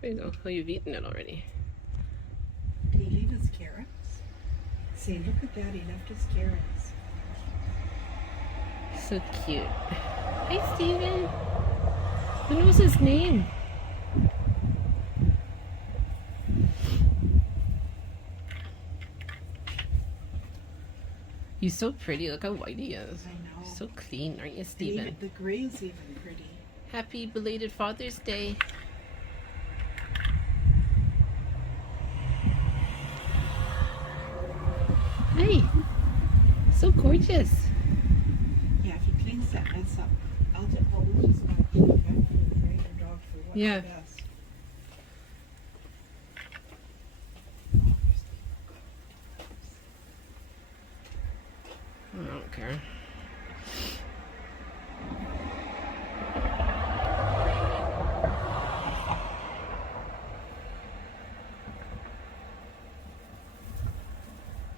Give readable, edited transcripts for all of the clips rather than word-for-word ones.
There you go. Oh, you've eaten it already. Did he leave his carrots? See, look at that, he left his carrots. So cute. Hi, Steven. Who knows his name? He's so pretty. Look how white he is. I know. He's so clean, aren't you, Steven? The gray's even pretty. Happy belated Father's Day. Hey, so gorgeous. Yeah, if he cleans that mess up, I'll just go check out for the gray dog for what's Yeah. best. I don't care.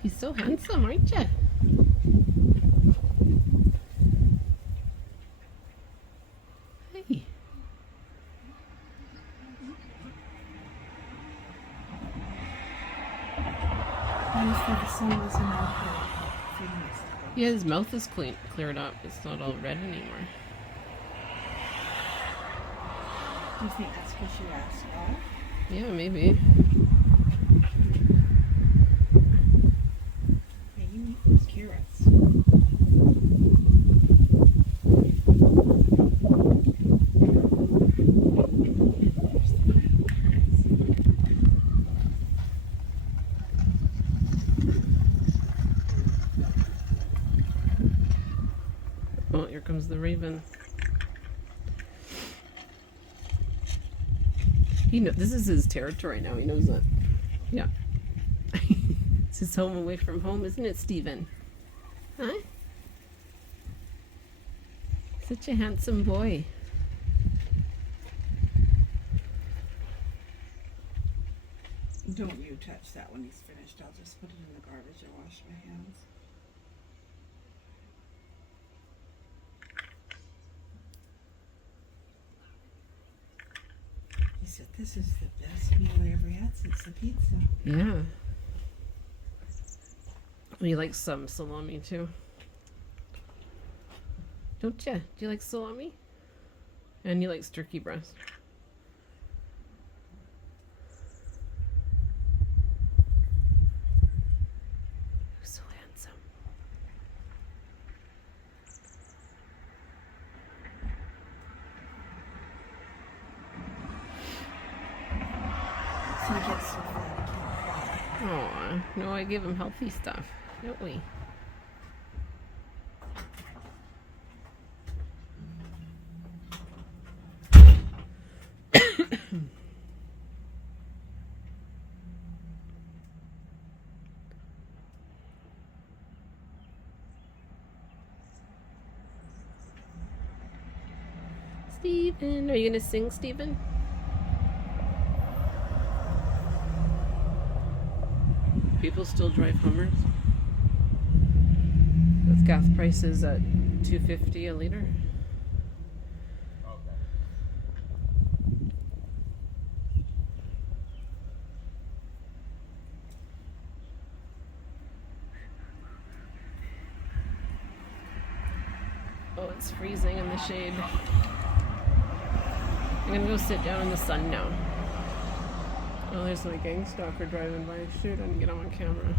He's so handsome, aren't you? Hey. Honestly, the sun wasn't out there a few minutes ago. Yeah, his mouth is cleared up. It's not all red anymore. Do you think that's because you asked off? Yeah, maybe. Yeah, you eat those carrots. Oh, here comes the raven. This is his territory now. He knows that. Yeah. It's his home away from home, isn't it, Steven? Huh? Such a handsome boy. Don't you touch that when he's finished. I'll just put it in the garbage and wash my hands. He said, this is the best meal I ever had since the pizza. Yeah. He likes some salami too. Don't you? Do you like salami? And you like turkey breast. So handsome. So he gets so fat he can't fly. Aw, no, I give him healthy stuff, don't we? Steven, are you gonna sing, Steven? People still drive Hummers. With gas prices at $2.50 a liter. Okay. Oh, it's freezing in the shade. I'm gonna go sit down in the sun now. Oh, there's my gang stalker driving by. Shoot, I didn't get him on camera.